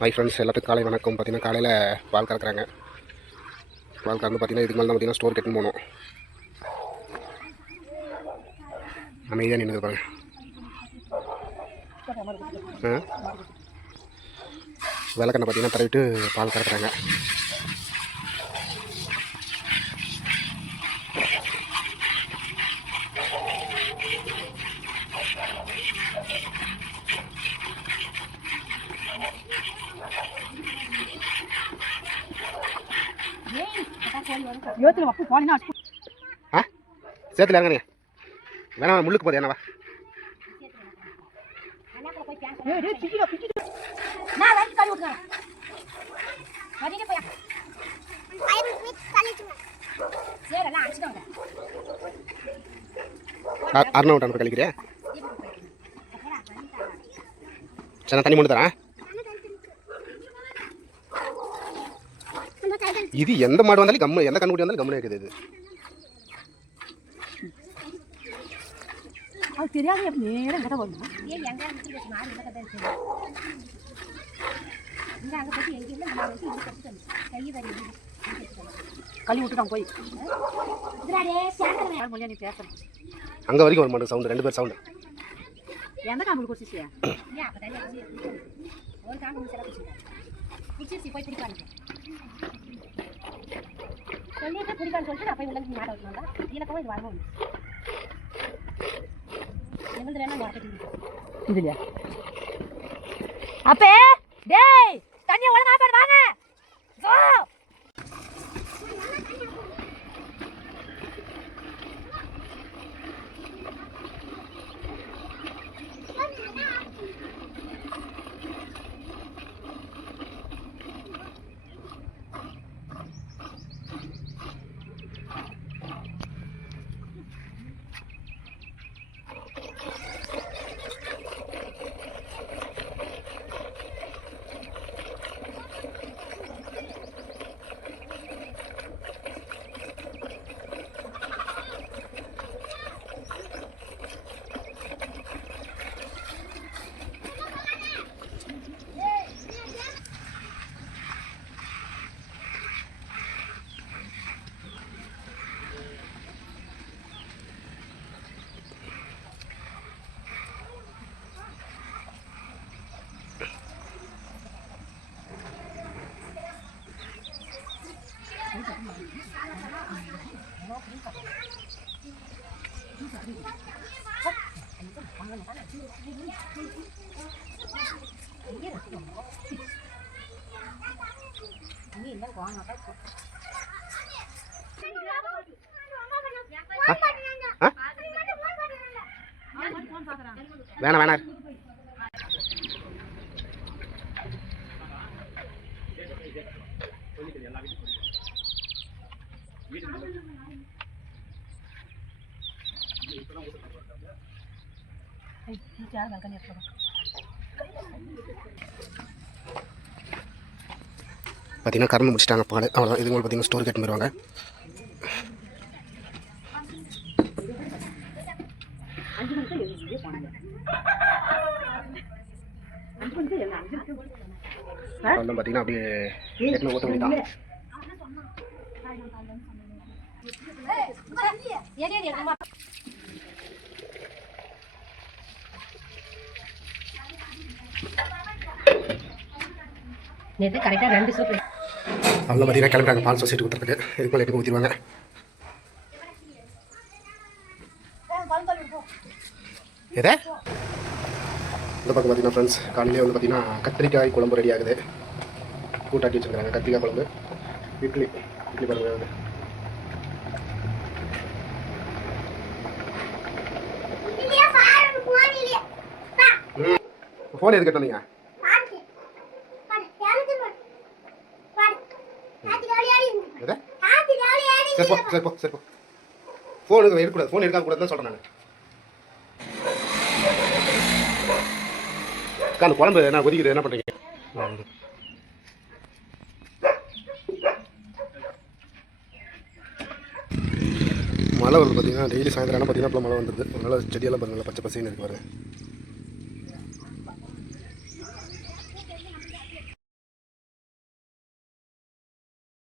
Hi friends எல்லாத்துக்கும் காலை வணக்கம். பார்த்தீங்கன்னா காலையில் பால் கறக்குறாங்க. பால் கறந்து பார்த்தீங்கன்னா இதுக்கு மேலே தான் பார்த்தீங்கன்னா ஸ்டோர் கட்டுன்னு போகணும் அமைதியாக நின்று பாருங்க. விளக்கண்ணை பார்த்தீங்கன்னா தடவிட்டு பால் கறக்குறாங்க. ஆ? சேத்துல இறங்குங்க வேணாம் முள்ளுக்கு போதே என்னவா ஏய் டேய் பிக்கிடா பிக்கிடா நான் வந்து கழுவி விட்டுறேன் வரீங்க போய் சரி எல்லாம் அடிச்சுட்டாங்க அருணா விட்டான் கழிக்கிறியா சரி நான் தண்ணி மூணு தரேன் இது எந்த மாடு வந்தாலும் கம்மு எந்த கண்ணுக்குட்டி வந்தாலும் கம்முனே இருக்குது இது. அது தெரியாது நேரம் கதை வரி கழுவி விட்டுட்டான் போய். மொழியா நீ பேசணும் அங்கே வரைக்கும் வர மாட்டேன் சவுண்டு ரெண்டு பேர் சவுண்டு. எந்த காம்பு குடிச்சிச்சியா ஒரு குடிச்சிருக்கேன். குடிச்சிருச்சு போய் பிடிப்பாங்க சொல்லிட்டு பிடிப்பான்னு சொல்லிட்டு நான் போய் உள்ள மாட்ட வைக்கணும் தான் இலக்கமாக இது வரணும் எங்களுக்கு வேணா மார்க்கெட்டிங் இதுலையா? அப்பே டேய் தண்ணி ஒழுங்கா வாங்க. வேணா வேணா எல்லா வீட்டுக்கும் பார்த்தீங்கன்னா கறந்து முடிச்சிட்டாங்க. பால் அவ்வளோதான் இது உங்களுக்கு பார்த்தீங்கன்னா ஸ்டோர் கேட்டு வருவாங்க அவ்வளோதான் பார்த்தீங்கன்னா அப்படியே எட்டு ஊற்ற வேண்டியதான் நேற்று கரெக்டாக ரெண்டு அவ்வளோ பார்த்தீங்கன்னா கிளம்புறாங்க பால் சொசைட்டி கொடுத்துருக்கு இதுக்குள்ள மேலே எட்டு ஊற்றிடுவாங்க எதே? இந்த பக்கம் பார்த்தீங்கன்னா ஃப்ரெண்ட்ஸ் காலையிலே வந்து பார்த்தீங்கன்னா கத்திரிக்காய் குழம்பு ரெடி ஆகுது. கூட்டாட்டி வச்சுருக்காங்க கத்திரிக்காய் குழம்பு. இட்லி. இட்லி பாருங்க ஃபோன் எதை? சரி போ சரி போ சரி போ. ஃபோன் எடுக்கக்கூடாது? ஃபோன் எடுக்கக்கூடாதுன்னு தான் சொல்கிறேன் நான் அந்த குழம்பு என்ன பண்ணுறீங்க மழை வருது பார்த்தீங்கன்னா டெய்லி சாயந்தரம் பார்த்தீங்கன்னா இப்போ மழை வந்துடுது. அதனால செடியெல்லாம் பாருங்க நல்லா பச்சை பசைன்னு இருக்கு பாருங்க